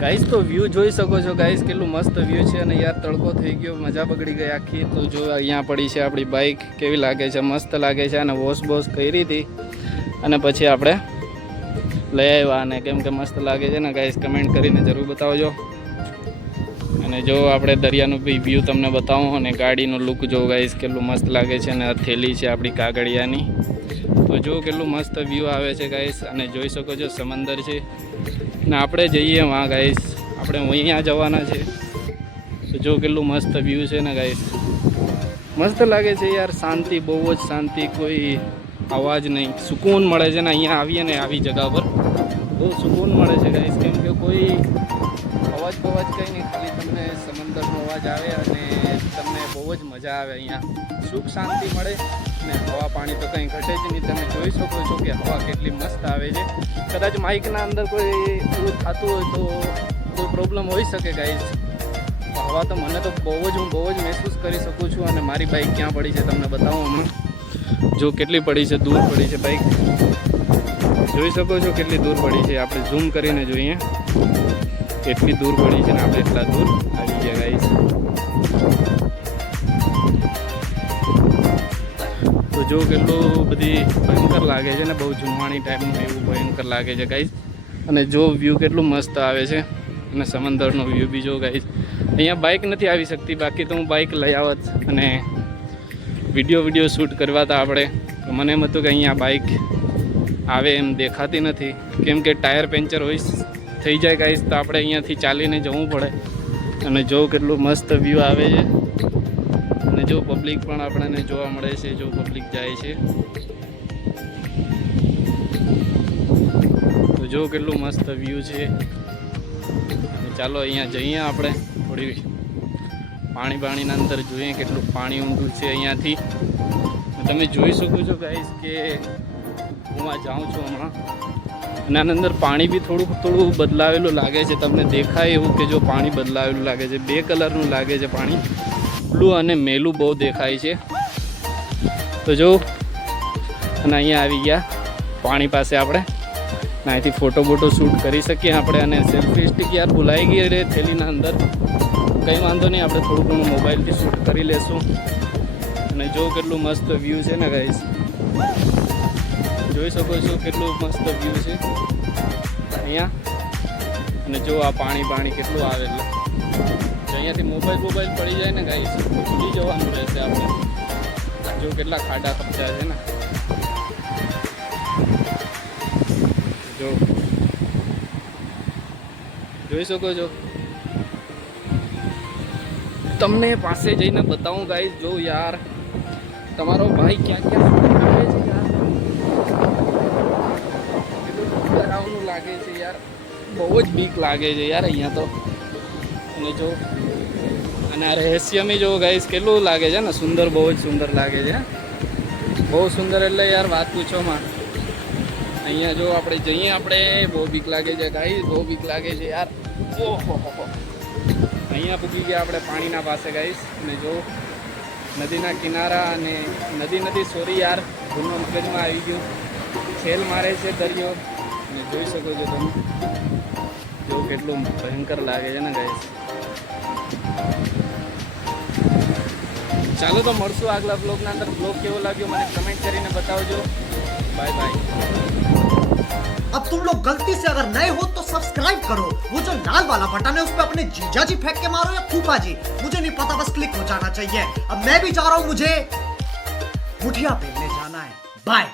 Guys તો view જોઈ શકો છો ગાઈસ, કેટલું મસ્ત વ્યૂ છે. અને યાર તડકો થઈ ગયો, મજા બગડી ગઈ આખી. તો જો અહીંયા પડી છે આપણી બાઇક, કેવી લાગે છે? મસ્ત લાગે છે. અને વોશ બોશ કરી હતી અને પછી આપણે લઈ આવ્યા. અને કેમ કે મસ્ત લાગે છે ને ગાઈસ, કમેન્ટ કરીને જરૂર બતાવજો. અને જો આપણે દરિયાનું બી વ્યૂ તમને બતાવું અને ગાડીનો લુક જો ગાઈસ કેટલું મસ્ત લાગે છે. અને આ થેલી છે આપણી કાગળિયાની. તો જો કેટલું મસ્ત વ્યૂ આવે છે ગાઈસ. અને જોઈ શકો છો સમંદર છે. ને આપણે જઈએ વાં ગાઈસ, આપણે અહીંયા જવાના છે. તો જો કેટલું મસ્ત વ્યૂ છે ને ગાઈસ, મસ્ત લાગે છે યાર. શાંતિ, બહુ જ શાંતિ, કોઈ અવાજ નહીં, સુકૂન મળે છે ને અહીંયા આવીએ ને આવી જગા પર બહુ સુકૂન મળે છે ગાઈસ. કેમ કે કોઈ અવાજ બવાજ કંઈ નહીં, ખાલી તમને સમંદરનો અવાજ આવે અને તમને બહુ જ મજા આવે. અહીંયા સુખ શાંતિ મળે. ને હવા પાણી તો કંઈ ઘટે જ નહીં. તમે જોઈ શકો છો કે હવા કેટલી મસ્ત આવે છે. કદાચ માઇકના અંદર કોઈ એવું થતું હોય તો કોઈ પ્રોબ્લેમ હોઈ શકે ગાઈસ. હવા તો મને તો હું બહુ જ મહેસૂસ કરી શકું છું. અને મારી બાઇક ક્યાં પડી છે તમને બતાવું હમણાં. જો કેટલી પડી છે, દૂર પડી છે બાઇક, જોઈ શકો છો કેટલી દૂર પડી છે. આપણે ઝૂમ કરીને જોઈએ, એટલી દૂર પડી છે ને આપણે એટલા દૂર આવી ગયા ગાઈસ. તો જો કેટલું બધી ભયંકર લાગે છે ને, બહુ જુનવાણી ટાઈપનું એવું ભયંકર લાગે છે ગાઈસ. અને જો વ્યૂ કેટલું મસ્ત આવે છે. અને સમંદરનો વ્યૂ બી જો ગાઈસ. અહીંયા બાઇક નથી આવી શકતી, બાકી તો હું બાઇક લઈ આવત અને વિડીયો શૂટ કરવા હતા આપણે. મને એમ હતું કે અહીંયા બાઇક આવે એમ દેખાતી નથી, કેમ કે ટાયર પંચર થઈ જાય ગાઈસ. તો આપણે અહીંયાથી ચાલીને જવું પડે. અને જો કેટલું મસ્ત વ્યૂ આવે છે. અને જો પબ્લિક પણ આપણને જોવા મળે છે, જો પબ્લિક જાય છે. તો જો કેટલું મસ્ત વ્યૂ છે. અને ચાલો અહીંયા જઈએ આપણે, થોડી પાણીના અંદર જોઈએ કેટલું પાણી ઊંડું છે અહીંયાથી. તમે જોઈ શકો છો ગાઈસ કે હું આ જાઉં છું હમણાં. અને આના અંદર પાણી બી થોડું બદલાવેલું લાગે છે. તમને દેખાય એવું કે જો પાણી બદલાવેલું લાગે છે, 2 કલરનું લાગે છે પાણી. બ્લુ અને મેલું બહુ દેખાય છે. તો જો અને અહીંયા આવી ગયા પાણી પાસે આપણે. અહીંથી ફોટો શૂટ કરી શકીએ આપણે. અને સેલ્ફી સ્ટિક યાર ભૂલાઈ ગઈ રે થેલીના અંદર. કંઈ વાંધો નહીં, આપણે થોડું ઘણું મોબાઈલથી શૂટ કરી લેશું. અને જો કેટલું મસ્ત વ્યૂ છે ને ગાઈસ, જોઈ શકો છો કેટલું મસ્ત વ્યૂ છે અહીંયા. અને જો આ પાણી કેટલું આવે, એટલે અહીંયાથી મોબાઈલ પડી જાય ને ગાઈસ તો ભૂલી જવાનું રહેશે આપણે. જો કેટલા ખાડા ખપચા છે ને, જો જોઈ શકો છો. તમને પાસે જઈને બતાવું ગાઈસ. જો યાર તમારો ભાઈ ક્યાં આવે છે યાર, કેટલું ડરાવનું લાગે છે યાર. બહુ જ બીક લાગે છે યાર અહીંયા તો. અને જો અને આ રહસ્યમી જો ગાઈસ કેટલું લાગે છે ને સુંદર, બહુ જ સુંદર લાગે છે. બહુ સુંદર એટલે યાર વાત પૂછોમાં. અહીંયા જો આપણે જઈએ, આપણે બહુ બીક લાગે છે ગાઈસ, બહુ બીક લાગે છે યાર. ઓહો, અહીંયા પૂગી ગયા આપણે પાણીના પાસે ગાઈસ. અને જો નદીના કિનારા, અને નદી સોરી યાર, ભૂલનો મગજમાં આવી ગયું. છેલ મારે છે દરિયો. અને જોઈ શકો છો તમે, જો કેટલું ભયંકર લાગે છે ને ગાઈસ. ચાલો તો મળશું આગલા બ્લોગના અંદર. બ્લોગ કેવો લાગ્યો મને કમેન્ટ કરીને બતાવજો. Bye bye. अब तुम लोग गलती से अगर नए हो तो सब्सक्राइब करो, वो जो लाल वाला बटन है उस पे अपने जीजा जी फेंक के मारो या फूफा जी, मुझे नहीं पता, बस क्लिक हो जाना चाहिए। अब मैं भी जा रहा हूं, मुझे मुठिया पेलने जाना है। बाय।